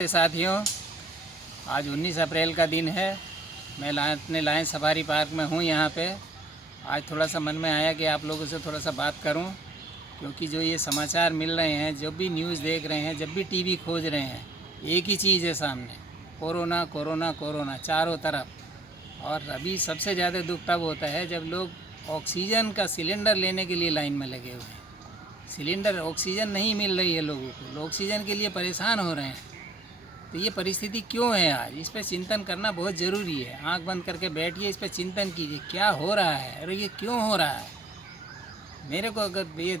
साथियों, आज 19 अप्रैल का दिन है। मैं अपने लायन सफारी पार्क में हूँ। यहाँ पे आज थोड़ा सा मन में आया कि आप लोगों से थोड़ा सा बात करूँ, क्योंकि जो ये समाचार मिल रहे हैं, जब भी न्यूज़ देख रहे हैं, जब भी टीवी खोज रहे हैं, एक ही चीज़ है सामने, कोरोना कोरोना कोरोना चारों तरफ। और अभी सबसे ज़्यादा दुख तब होता है जब लोग ऑक्सीजन का सिलेंडर लेने के लिए लाइन में लगे हुए हैं। सिलेंडर ऑक्सीजन नहीं मिल रही है लोगों को, लोग ऑक्सीजन के लिए परेशान हो रहे हैं। तो ये परिस्थिति क्यों है आज, इस पर चिंतन करना बहुत ज़रूरी है। आंख बंद करके बैठिए, इस पर चिंतन कीजिए क्या हो रहा है और ये क्यों हो रहा है। मेरे को अगर ये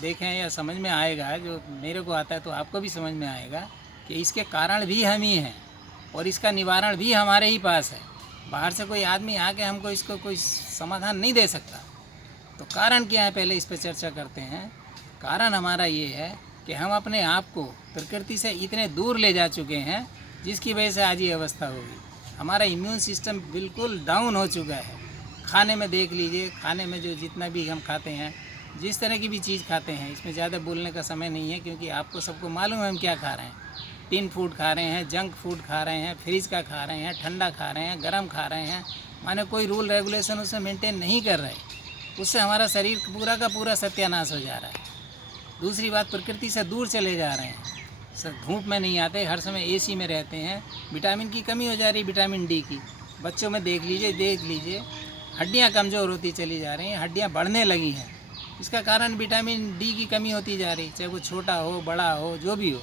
देखें या समझ में आएगा, जो मेरे को आता है तो आपको भी समझ में आएगा कि इसके कारण भी हम ही हैं और इसका निवारण भी हमारे ही पास है। बाहर से कोई आदमी आके हमको इसको कोई समाधान नहीं दे सकता। तो कारण क्या है, पहले इस पर चर्चा करते हैं। कारण हमारा ये है कि हम अपने आप को प्रकृति से इतने दूर ले जा चुके हैं, जिसकी वजह से आज ये अवस्था होगी। हमारा इम्यून सिस्टम बिल्कुल डाउन हो चुका है। खाने में देख लीजिए, खाने में जो जितना भी हम खाते हैं, जिस तरह की भी चीज़ खाते हैं, इसमें ज़्यादा बोलने का समय नहीं है, क्योंकि आपको सबको मालूम है हम क्या खा रहे हैं। टिन फूड खा रहे हैं, जंक फूड खा रहे हैं, फ्रिज का खा रहे हैं, ठंडा खा रहे हैं, गर्म खा रहे हैं। माने कोई रूल रेगुलेशन उसमें मेंटेन नहीं कर रहे, उससे हमारा शरीर पूरा का पूरा सत्यानाश हो जा रहा है। दूसरी बात, प्रकृति से दूर चले जा रहे हैं। धूप में नहीं आते, हर समय एसी में रहते हैं। विटामिन की कमी हो जा रही, विटामिन डी की। बच्चों में देख लीजिए हड्डियां कमज़ोर होती चली जा रही हैं, हड्डियां बढ़ने लगी हैं। इसका कारण विटामिन डी की कमी होती जा रही, चाहे वो छोटा हो बड़ा हो जो भी हो।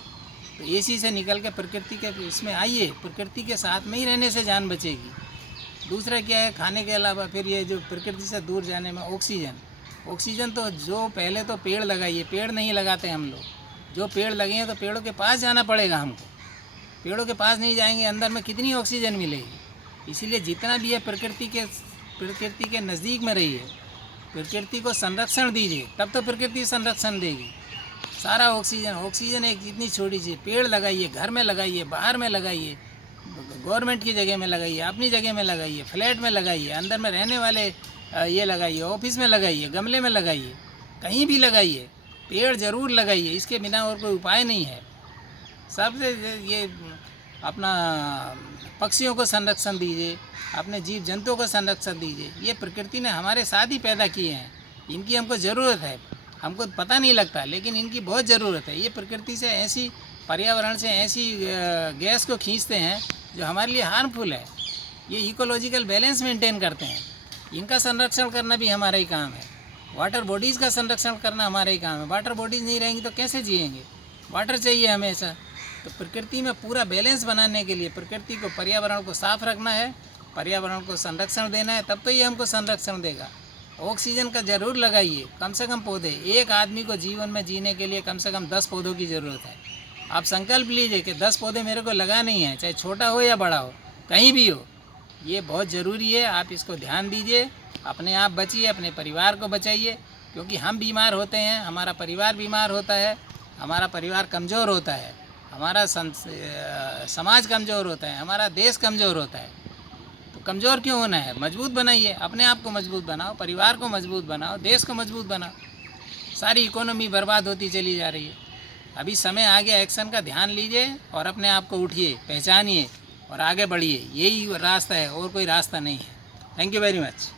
तो एसी से निकल के प्रकृति के इसमें आइए, प्रकृति के साथ में ही रहने से जान बचेगी। दूसरा क्या है, खाने के अलावा फिर ये जो प्रकृति से दूर जाने में ऑक्सीजन तो जो पहले तो पेड़ लगाइए, पेड़ नहीं लगाते हम लोग। जो पेड़ लगे हैं तो पेड़ों के पास जाना पड़ेगा हमको। पेड़ों के पास नहीं जाएंगे, अंदर में कितनी ऑक्सीजन मिलेगी। इसीलिए जितना भी है प्रकृति के नज़दीक में रहिए, प्रकृति को संरक्षण दीजिए, तब तो प्रकृति संरक्षण देगी। सारा ऑक्सीजन एक इतनी छोटी चीज़। पेड़ लगाइए, घर में लगाइए, बाहर में लगाइए, गवर्नमेंट की जगह में लगाइए, अपनी जगह में लगाइए, फ्लैट में लगाइए, अंदर में रहने वाले ये लगाइए, ऑफिस में लगाइए, गमले में लगाइए, कहीं भी लगाइए, पेड़ ज़रूर लगाइए। इसके बिना और कोई उपाय नहीं है। सबसे ये अपना पक्षियों को संरक्षण दीजिए, अपने जीव जंतुओं को संरक्षण दीजिए। ये प्रकृति ने हमारे साथ ही पैदा किए हैं, इनकी हमको ज़रूरत है। हमको पता नहीं लगता, लेकिन इनकी बहुत ज़रूरत है। ये प्रकृति से ऐसी, पर्यावरण से ऐसी गैस को खींचते हैं जो हमारे लिए हार्मफुल है। ये इकोलॉजिकल बैलेंस मेंटेन करते हैं। इनका संरक्षण करना भी हमारा ही काम है। वाटर बॉडीज़ का संरक्षण करना हमारा ही काम है। वाटर बॉडीज़ नहीं रहेंगी तो कैसे जिएंगे। वाटर चाहिए हमेशा। तो प्रकृति में पूरा बैलेंस बनाने के लिए प्रकृति को, पर्यावरण को साफ रखना है, पर्यावरण को संरक्षण देना है, तब तो ये हमको संरक्षण देगा। ऑक्सीजन का ज़रूर लगाइए, कम से कम पौधे। एक आदमी को जीवन में जीने के लिए कम से कम 10 पौधों की ज़रूरत है। आप संकल्प लीजिए कि 10 पौधे मेरे को लगाने ही हैं, चाहे छोटा हो या बड़ा हो, कहीं भी हो। ये बहुत ज़रूरी है, आप इसको ध्यान दीजिए। अपने आप बचिए, अपने परिवार को बचाइए, क्योंकि हम बीमार होते हैं, हमारा परिवार बीमार होता है, हमारा परिवार कमज़ोर होता है, हमारा समाज कमज़ोर होता है, हमारा देश कमज़ोर होता है। तो कमज़ोर क्यों होना है, मजबूत बनाइए। अपने आप को मजबूत बनाओ, परिवार को मजबूत बनाओ, देश को मजबूत बनाओ। सारी इकोनॉमी बर्बाद होती चली जा रही है। अभी समय आ गया, एक्शन का ध्यान लीजिए और अपने आप को उठिए, पहचानिए और आगे बढ़िए। यही रास्ता है, और कोई रास्ता नहीं है। Thank you very much.